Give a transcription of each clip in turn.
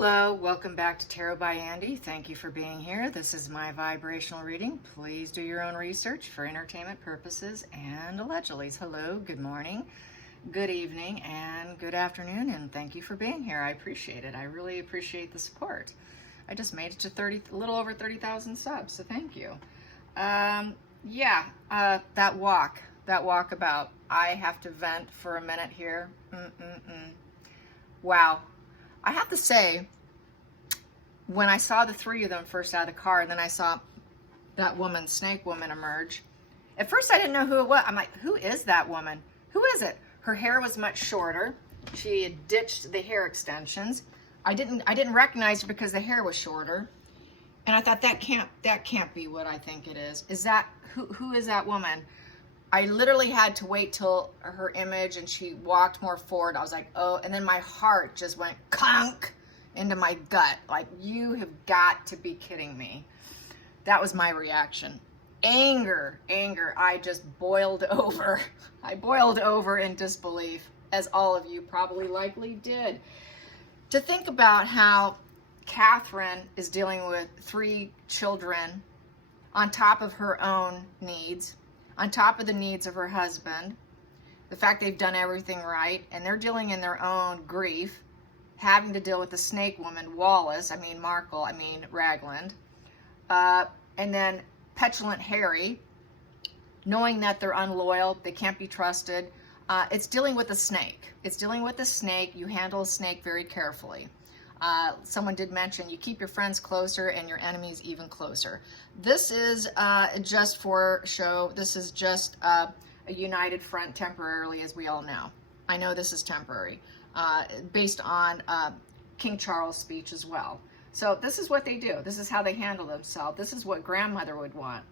Hello, welcome back to Tarot by Andy. Thank you for being here. This is my vibrational reading. Please do your own research for entertainment purposes and allegedly. Hello, good morning, good evening, and good afternoon, and thank you for being here. I appreciate it. I really appreciate the support. I just made it to a little over 30,000 subs, so thank you. That walkabout. I have to vent for a minute here. Wow. I have to say, when I saw the three of them first out of the car, and then I saw that woman, snake woman, emerge, at first I didn't know who it was. I'm like, who is that woman? Who is it? Her hair was much shorter. She had ditched the hair extensions. I didn't recognize her because the hair was shorter. And I thought that can't be what I think it is. Is that who is that woman? I literally had to wait till her image and she walked more forward. I was like, oh, and then my heart just went conk into my gut. Like, you have got to be kidding me. That was my reaction. Anger. I just boiled over. I boiled over in disbelief, as all of you probably likely did. To think about how Catherine is dealing with 3 children on top of her own needs, on top of the needs of her husband, the fact they've done everything right, and they're dealing in their own grief, having to deal with the snake woman, Ragland, and then petulant Harry, knowing that they're unloyal, they can't be trusted. It's dealing with a snake. It's dealing with a snake. You handle a snake very carefully. Someone did mention you keep your friends closer and your enemies even closer. This is just for show. This is just a united front temporarily, as we all know. I know this is temporary, based on King Charles' speech as well. So this is what they do. This is how they handle themselves. This is what grandmother would want.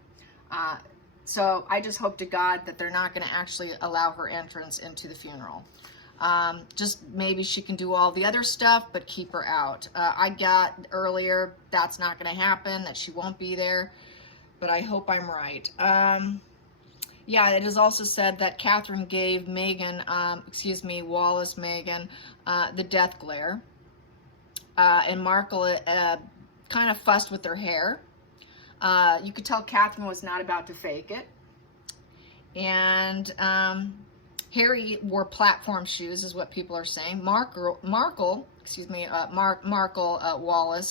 So I just hope to God that they're not going to actually allow her entrance into the funeral. Just maybe she can do all the other stuff, but keep her out. I got earlier that's not going to happen, that she won't be there, but I hope I'm right. Yeah, it is also said that Catherine gave Meghan, Meghan, the death glare. And Markle kind of fussed with her hair. You could tell Catherine was not about to fake it. And Harry wore platform shoes, is what people are saying. Markle Wallace,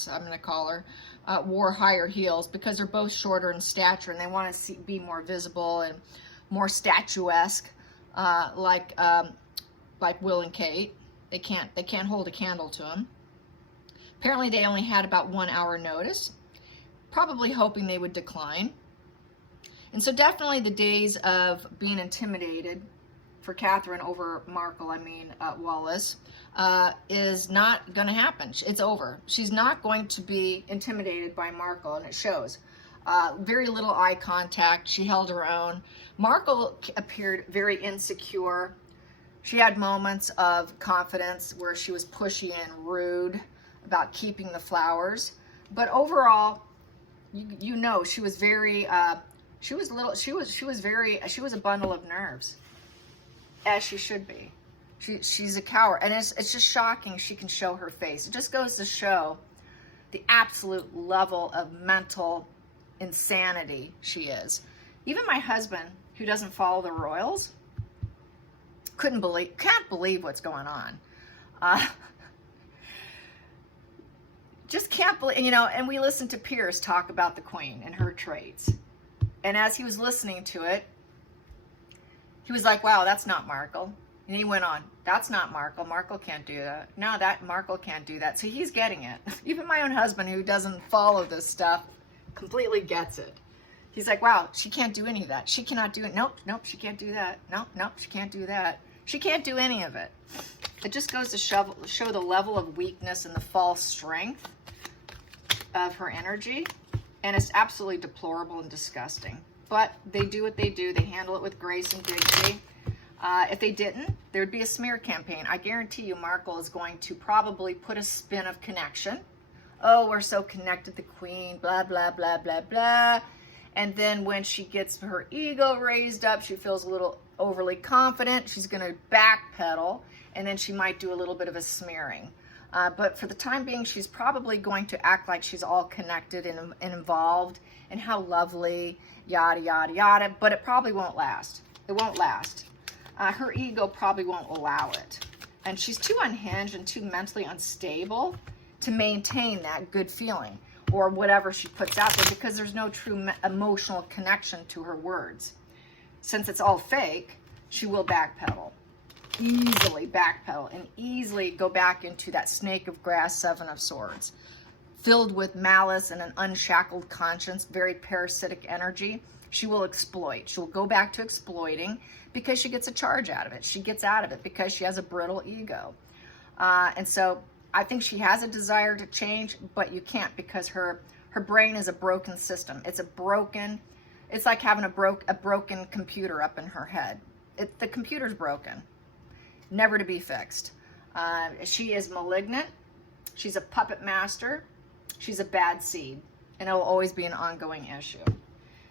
I'm going to call her, wore higher heels because they're both shorter in stature and they want to be more visible and more statuesque, like Will and Kate. They can't hold a candle to them. Apparently, they only had about 1 hour notice, probably hoping they would decline. And so, definitely, the days of being intimidated for Catherine over Wallace, is not going to happen. It's over. She's not going to be intimidated by Markle, and it shows. Very little eye contact. She held her own. Markle appeared very insecure. She had moments of confidence where she was pushy and rude about keeping the flowers. But overall, you know, she was very, she was a bundle of nerves. As she should be. She's a coward. And it's just shocking she can show her face. It just goes to show the absolute level of mental insanity she is. Even my husband, who doesn't follow the royals, can't believe what's going on. Just can't believe, and we listened to Piers talk about the Queen and her traits. And as he was listening to it, he was like, wow, that's not Markle. And he went on, that's not Markle. Markle can't do that. No, Markle can't do that. So he's getting it. Even my own husband, who doesn't follow this stuff, completely gets it. He's like, wow, she can't do any of that. She cannot do it. Nope, she can't do that. Nope, she can't do that. She can't do any of it. It just goes to show the level of weakness and the false strength of her energy. And it's absolutely deplorable and disgusting. But they do what they do. They handle it with grace and dignity. If they didn't, there would be a smear campaign. I guarantee you Markle is going to probably put a spin of connection. Oh, we're so connected, the Queen, blah, blah, blah, blah, blah. And then when she gets her ego raised up, she feels a little overly confident. She's going to backpedal, and then she might do a little bit of a smearing. But for the time being, she's probably going to act like she's all connected and involved, and how lovely, yada, yada, yada. But it probably won't last. It won't last. Her ego probably won't allow it. And she's too unhinged and too mentally unstable to maintain that good feeling or whatever she puts out there, because there's no true emotional connection to her words. Since it's all fake, she will backpedal. Easily backpedal and easily go back into that snake of grass, Seven of Swords, filled with malice and an unshackled conscience, very parasitic energy. She will exploit. She will go back to exploiting because she gets a charge out of it. She gets out of it because she has a brittle ego. And so I think she has a desire to change, but you can't, because her brain is a broken system. It's like having a broken computer up in her head. The computer's broken, never to be fixed. She is malignant. She's a puppet master. She's a bad seed, and it will always be an ongoing issue.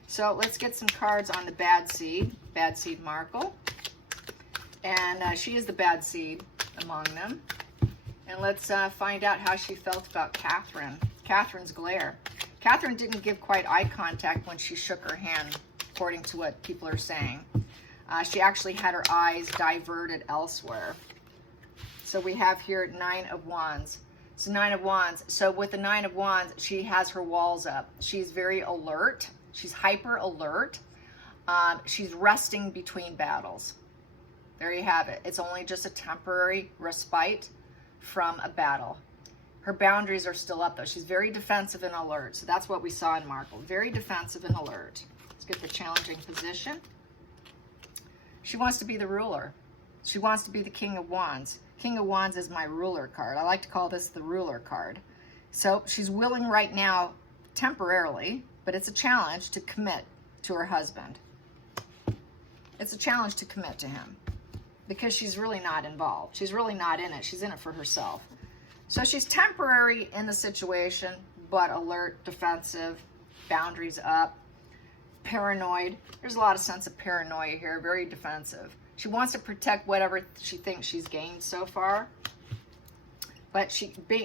So let's get some cards on the bad seed Markle. And she is the bad seed among them. And let's find out how she felt about Catherine. Catherine's glare. Catherine didn't give quite eye contact when she shook her hand, according to what people are saying. She actually had her eyes diverted elsewhere. So we have here Nine of Wands. So Nine of Wands. So with the Nine of Wands, she has her walls up. She's very alert. She's hyper alert. She's resting between battles. There you have it. It's only just a temporary respite from a battle. Her boundaries are still up, though. She's very defensive and alert. So that's what we saw in Markle. Very defensive and alert. Let's get the challenging position. She wants to be the ruler. She wants to be the King of Wands. King of Wands is my ruler card. I like to call this the ruler card. So she's willing right now, temporarily, but it's a challenge to commit to her husband. It's a challenge to commit to him because she's really not involved. She's really not in it. She's in it for herself. So she's temporary in the situation, but alert, defensive, boundaries up, paranoid. There's a lot of sense of paranoia here, very defensive. She wants to protect whatever she thinks she's gained so far, but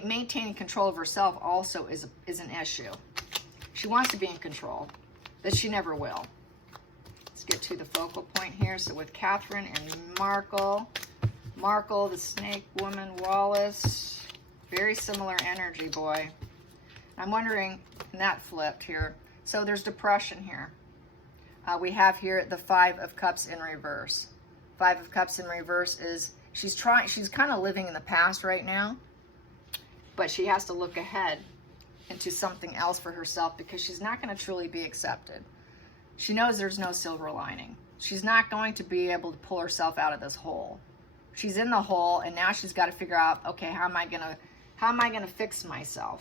maintaining control of herself also is an issue. She wants to be in control, but she never will. Let's get to the focal point here. So with Catherine and Markle, the snake woman, Wallace, very similar energy, boy. I'm wondering, and that flipped here. So there's depression here. We have here the Five of Cups in reverse. Five of Cups in reverse is she's kind of living in the past right now, but she has to look ahead into something else for herself because she's not going to truly be accepted. She knows there's no silver lining. She's not going to be able to pull herself out of this hole. She's in the hole, and now she's got to figure out, okay, how am I going to fix myself?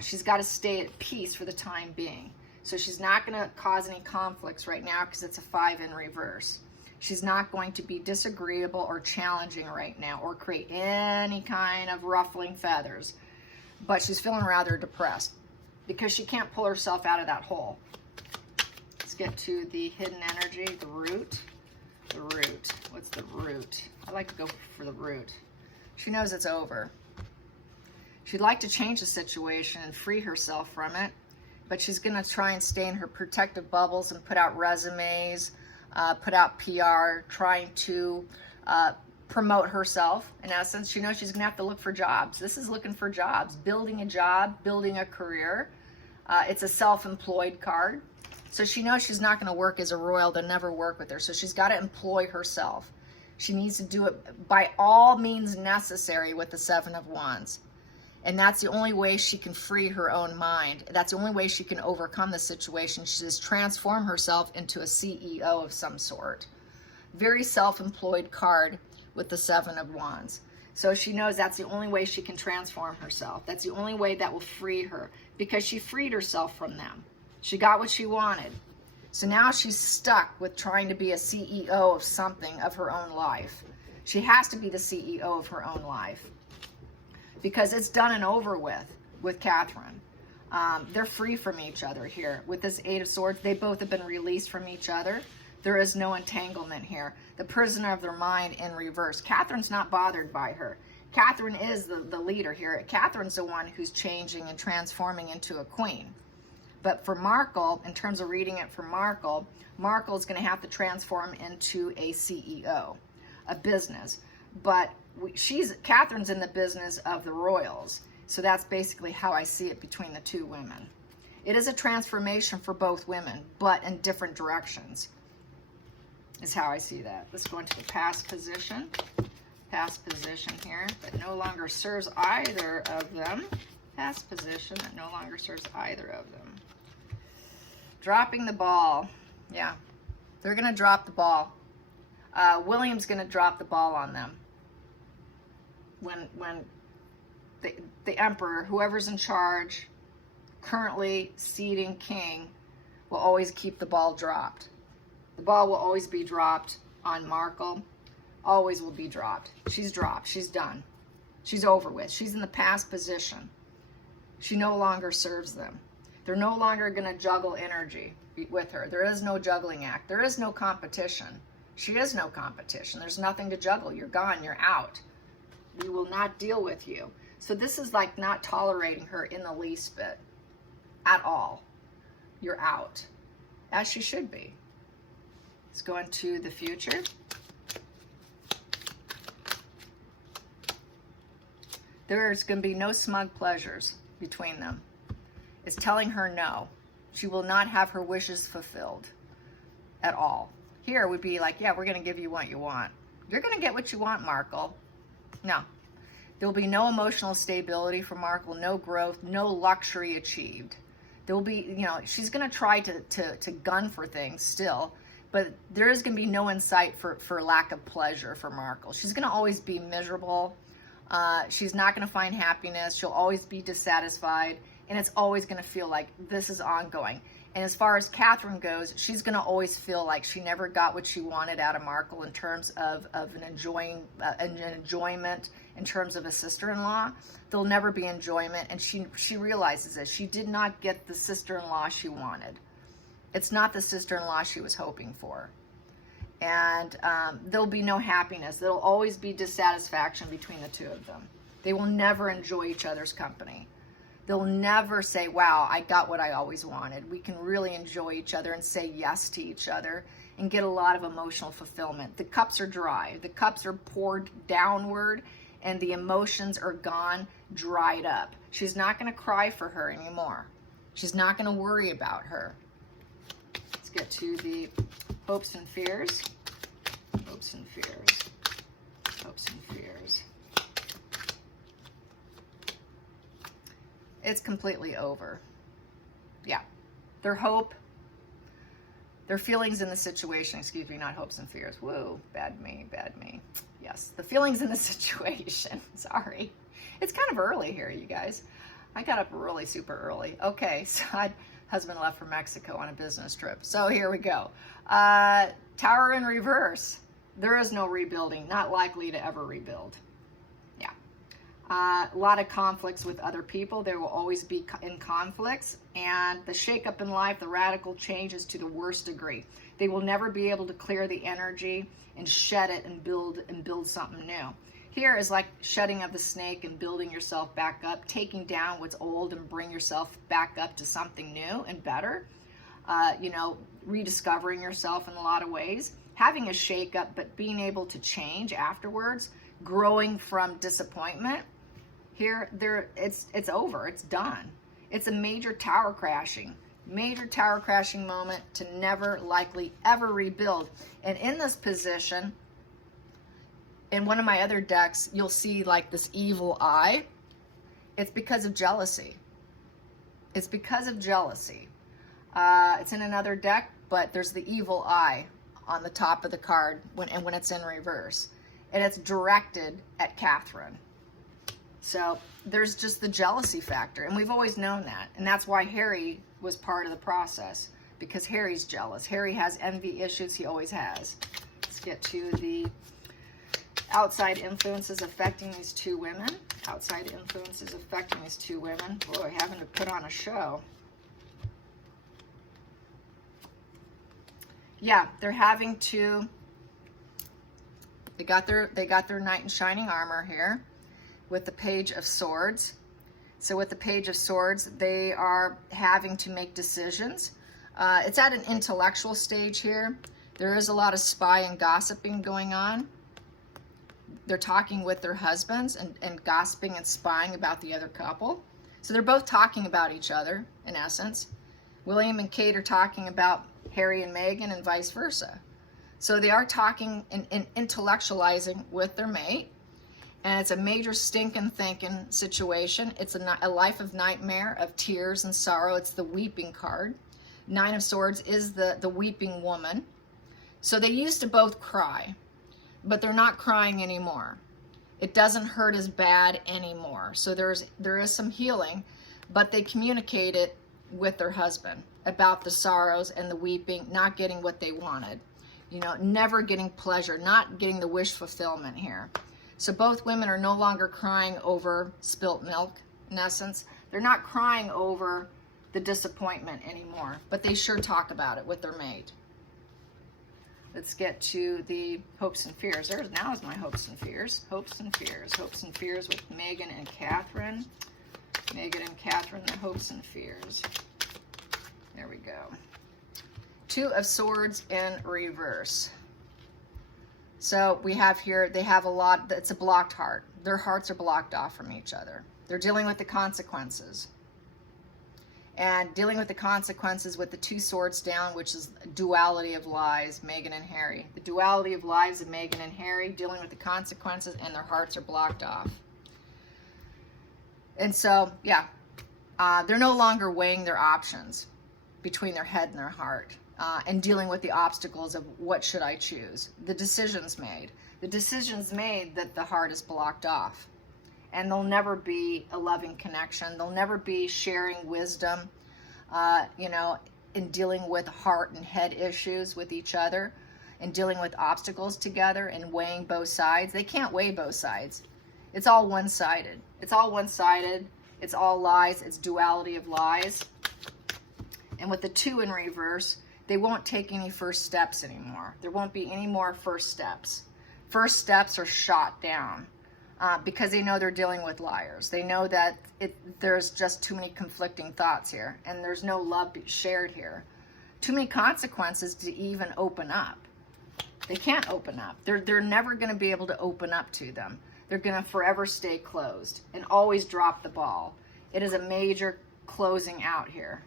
She's got to stay at peace for the time being. So she's not going to cause any conflicts right now because it's a 5 in reverse. She's not going to be disagreeable or challenging right now or create any kind of ruffling feathers. But she's feeling rather depressed because she can't pull herself out of that hole. Let's get to the hidden energy, the root. The root. What's the root? I like to go for the root. She knows it's over. She'd like to change the situation and free herself from it, but she's going to try and stay in her protective bubbles and put out resumes, put out PR, trying to promote herself. In essence, she knows she's going to have to look for jobs. This is looking for jobs, building a job, building a career. It's a self-employed card. So she knows she's not going to work as a royal. They'll never work with her. So she's got to employ herself. She needs to do it by all means necessary with the 7 of Wands. And that's the only way she can free her own mind. That's the only way she can overcome the situation. She just transform herself into a CEO of some sort. Very self-employed card with the 7 of Wands. So she knows that's the only way she can transform herself. That's the only way that will free her, because she freed herself from them. She got what she wanted. So now she's stuck with trying to be a CEO of something of her own life. She has to be the CEO of her own life because it's done and over with Catherine. They're free from each other here. With this 8 of Swords, they both have been released from each other. There is no entanglement here. The prisoner of their mind in reverse. Catherine's not bothered by her. Catherine is the leader here. Catherine's the one who's changing and transforming into a queen. But for Markle, in terms of reading it for Markle, Markle's going to have to transform into a CEO, a business. But Catherine's in the business of the royals. So that's basically how I see it between the two women. It is a transformation for both women, but in different directions, is how I see that. Let's go into the past position. Past position here that no longer serves either of them. Past position that no longer serves either of them. Dropping the ball. Yeah, they're going to drop the ball. William's going to drop the ball on them. When the emperor, whoever's in charge, currently seating king, will always keep the ball dropped. The ball will always be dropped on Markle. Always will be dropped. She's dropped. She's done. She's over with. She's in the past position. She no longer serves them. They're no longer going to juggle energy with her. There is no juggling act. There is no competition. She is no competition. There's nothing to juggle. You're gone. You're out. We will not deal with you. So this is like not tolerating her in the least bit at all. You're out, as she should be. Let's go into the future. There's going to be no smug pleasures between them. It's telling her no. She will not have her wishes fulfilled at all. Here would be like, yeah, we're going to give you what you want. You're going to get what you want, Markle. No. There will be no emotional stability for Markle, no growth, no luxury achieved. There will be, she's going to try to gun for things still, but there is going to be no insight for lack of pleasure for Markle. She's going to always be miserable. She's not going to find happiness. She'll always be dissatisfied, and it's always going to feel like this is ongoing. And as far as Catherine goes, she's going to always feel like she never got what she wanted out of Markle in terms of an enjoyment in terms of a sister-in-law. There'll never be enjoyment, and she realizes this. She did not get the sister-in-law she wanted. It's not the sister-in-law she was hoping for. And there'll be no happiness. There'll always be dissatisfaction between the two of them. They will never enjoy each other's company. They'll never say, wow, I got what I always wanted. We can really enjoy each other and say yes to each other and get a lot of emotional fulfillment. The cups are dry. The cups are poured downward, and the emotions are gone, dried up. She's not going to cry for her anymore. She's not going to worry about her. Let's get to the hopes and fears. Hopes and fears. Hopes and fears. It's completely over. Yeah. Their hope, their feelings in the situation, excuse me, not hopes and fears. Whoa, bad me, bad me. Yes, the feelings in the situation. Sorry. It's kind of early here, you guys. I got up really super early. Okay, so husband left for Mexico on a business trip. So here we go. Tower in reverse. There is no rebuilding. Not likely to ever rebuild. Yeah. A lot of conflicts with other people. There will always be in conflicts. And the shakeup in life, the radical changes to the worst degree. They will never be able to clear the energy and shed it and build something new. Here is like shedding of the snake and building yourself back up, taking down what's old and bring yourself back up to something new and better. Rediscovering yourself in a lot of ways, having a shake-up, but being able to change afterwards, growing from disappointment. Here, it's over, it's done. It's a major tower crashing moment to never likely ever rebuild. And in this position, in one of my other decks, you'll see like this evil eye. It's because of jealousy. It's because of jealousy. It's in another deck, but there's the evil eye on the top of the card when it's in reverse. And it's directed at Catherine. So there's just the jealousy factor. And we've always known that. And that's why Harry was part of the process. Because Harry's jealous. Harry has envy issues. He always has. Let's get to the outside influences affecting these two women. Outside influences affecting these two women. Boy, having to put on a show. Yeah, they're having to. They got their knight in shining armor here. with the Page of Swords. So with the Page of Swords, they are having to make decisions. It's at an intellectual stage here. There is a lot of spy and gossiping going on. They're talking with their husbands and gossiping and spying about the other couple. So they're both talking about each other, in essence. William and Kate are talking about Harry and Meghan and vice versa. So they are talking and intellectualizing with their mate. And it's a major stinking thinking situation. It's a life of nightmare, of tears and sorrow. It's the weeping card. Nine of Swords is the weeping woman. So they used to both cry, but they're not crying anymore. It doesn't hurt as bad anymore. So there is some healing, but they communicate it with their husband about the sorrows and the weeping, not getting what they wanted. You know, never getting pleasure, not getting the wish fulfillment here. So both women are no longer crying over spilt milk, in essence. They're not crying over the disappointment anymore, but they sure talk about it with their mate. Let's get to the hopes and fears. Now is my hopes and fears. Hopes and fears. Hopes and fears with Meghan and Catherine. Meghan and Catherine, the hopes and fears. There we go. Two of Swords in reverse. So we have here, they have a lot, it's a blocked heart. Their hearts are blocked off from each other. They're dealing with the consequences. And dealing with the consequences with the two swords down, which is duality of lies, Meghan and Harry. The duality of lives of Meghan and Harry, dealing with the consequences, and their hearts are blocked off. And so, yeah, they're no longer weighing their options between their head and their heart. And dealing with the obstacles of what should I choose. The decision's made. The decision's made that the heart is blocked off. And there'll never be a loving connection. There'll never be sharing wisdom, you know, in dealing with heart and head issues with each other, and dealing with obstacles together and weighing both sides. They can't weigh both sides. It's all one-sided. It's all one-sided. It's all lies. It's duality of lies. And with the two in reverse, they won't take any first steps anymore. There won't be any more first steps. First steps are shot down because they know they're dealing with liars. They know that there's just too many conflicting thoughts here, and there's no love shared here. Too many consequences to even open up. They can't open up. They're never going to be able to open up to them. They're going to forever stay closed and always drop the ball. It is a major closing out here.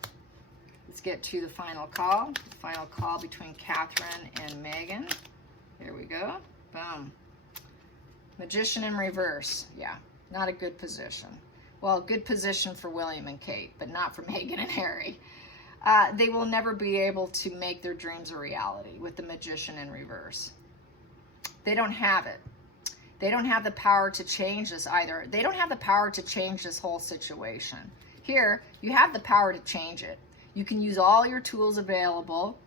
Let's get to the final call. The final call between Catherine and Meghan. Here we go. Boom. Magician in reverse. Yeah, not a good position. Well, good position for William and Kate, but not for Meghan and Harry. They will never be able to make their dreams a reality with the Magician in reverse. They don't have it. They don't have the power to change this either. They don't have the power to change this whole situation. Here, you have the power to change it. You can use all your tools available,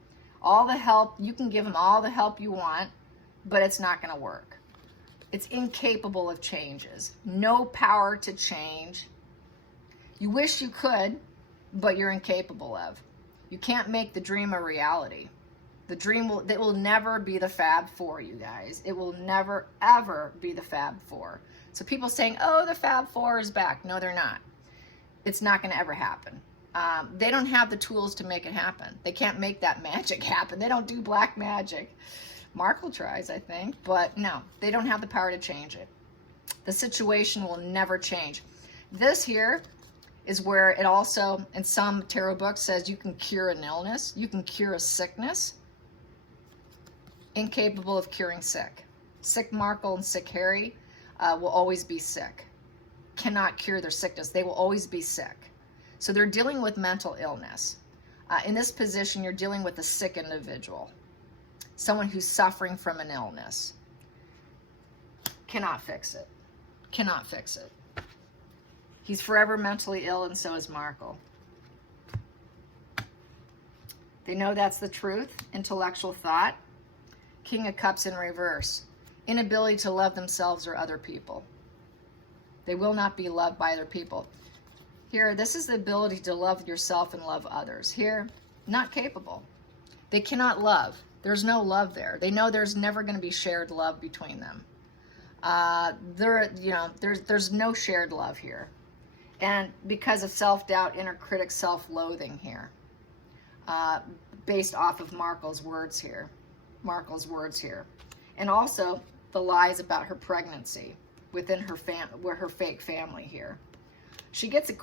all the help. You can give them all the help you want, but it's not going to work. It's incapable of changes. No power to change. You wish you could, but you're incapable of. You can't make the dream a reality. The dream will never be the Fab Four, you guys. It will never, ever be the Fab Four. So people saying, oh, the Fab Four is back. No, they're not. It's not going to ever happen. They don't have the tools to make it happen. They can't make that magic happen. They don't do black magic. Markle tries, I think, but no, they don't have the power to change it. The situation will never change. This here is where it also, in some tarot books, says you can cure an illness. You can cure a sickness. Incapable of curing sick. Sick Markle and sick Harry will always be sick. Cannot cure their sickness. They will always be sick. So they're dealing with mental illness. In this position, you're dealing with a sick individual. Someone who's suffering from an illness. Cannot fix it. Cannot fix it. He's forever mentally ill, and so is Markle. They know that's the truth. Intellectual thought. King of Cups in reverse. Inability to love themselves or other people. They will not be loved by other people. Here, this is the ability to love yourself and love others. Here, not capable. They cannot love. There's no love there. They know there's never going to be shared love between them. There's no shared love here. And because of self-doubt, inner critic, self-loathing here, based off of Markle's words here. And also the lies about her pregnancy within her fake family here. She gets a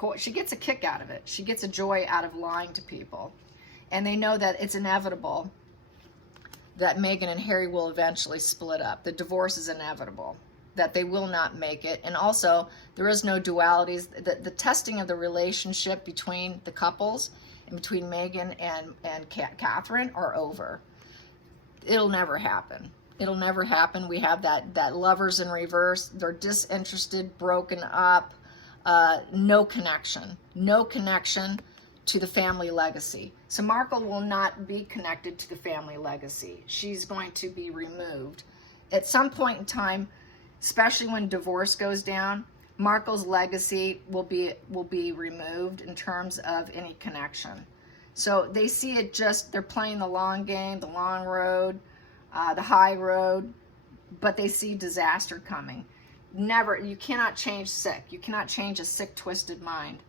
kick out of it. She gets a joy out of lying to people. And they know that it's inevitable that Meghan and Harry will eventually split up. The divorce is inevitable, that they will not make it. And also, there is no dualities. The testing of the relationship between the couples and between Meghan and Catherine are over. It'll never happen. It'll never happen. We have that lovers in reverse. They're disinterested, broken up, no connection to the family legacy. So Markle will not be connected to the family legacy. She's going to be removed. At some point in time, especially when divorce goes down, Markle's legacy will be removed in terms of any connection. So they see it they're playing the long game, the long road, the high road, but they see disaster coming. You cannot change sick. You cannot change a sick, twisted mind.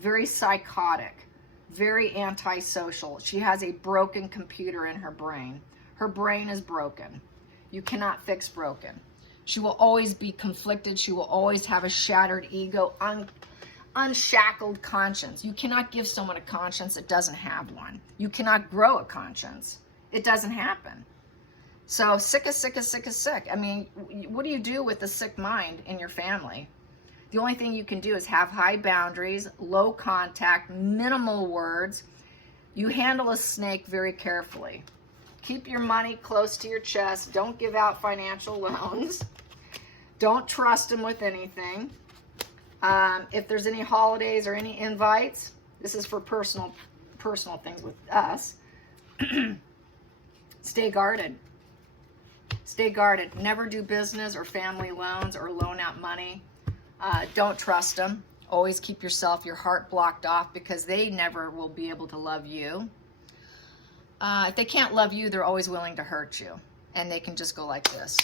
Very psychotic, very antisocial. She has a broken computer in her brain. Her brain is broken. You cannot fix broken. She will always be conflicted. She will always have a shattered ego, unshackled conscience. You cannot give someone a conscience that doesn't have one. You cannot grow a conscience. It doesn't happen. So sick is sick is sick is sick. I mean, what do you do with a sick mind in your family? The only thing you can do is have high boundaries, low contact, minimal words. You handle a snake very carefully. Keep your money close to your chest. Don't give out financial loans. Don't trust them with anything. If there's any holidays or any invites, this is for personal things with us. Stay guarded. Stay guarded. Never do business or family loans or loan out money. Don't trust them. Always keep your heart blocked off, because they never will be able to love you. If they can't love you, they're always willing to hurt you. And they can just go like this.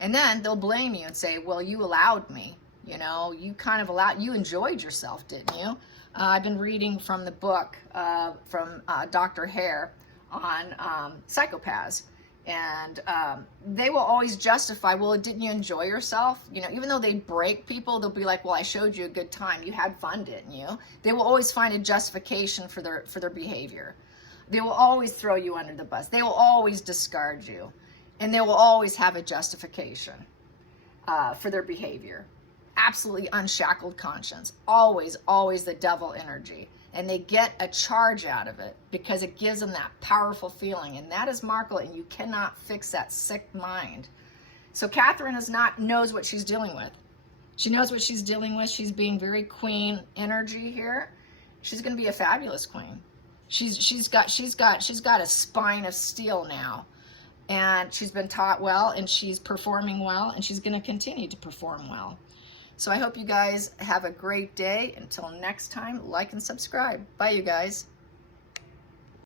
And then they'll blame you and say, well, you allowed me. You enjoyed yourself, didn't you? I've been reading from the book from Dr. Hare on psychopaths. And they will always justify, well, didn't you enjoy yourself? Even though they break people, they'll be like, well, I showed you a good time. You had fun, didn't you? They will always find a justification for their behavior. They will always throw you under the bus. They will always discard you. And they will always have a justification for their behavior. Absolutely unshackled conscience. Always, always the devil energy. And they get a charge out of it because it gives them that powerful feeling. And that is Markle, and you cannot fix that sick mind. So Catherine knows what she's dealing with. She knows what she's dealing with. She's being very queen energy here. She's going to be a fabulous queen. She's got a spine of steel now. And she's been taught well, and she's performing well, and she's going to continue to perform well. So I hope you guys have a great day. Until next time, like and subscribe. Bye, you guys.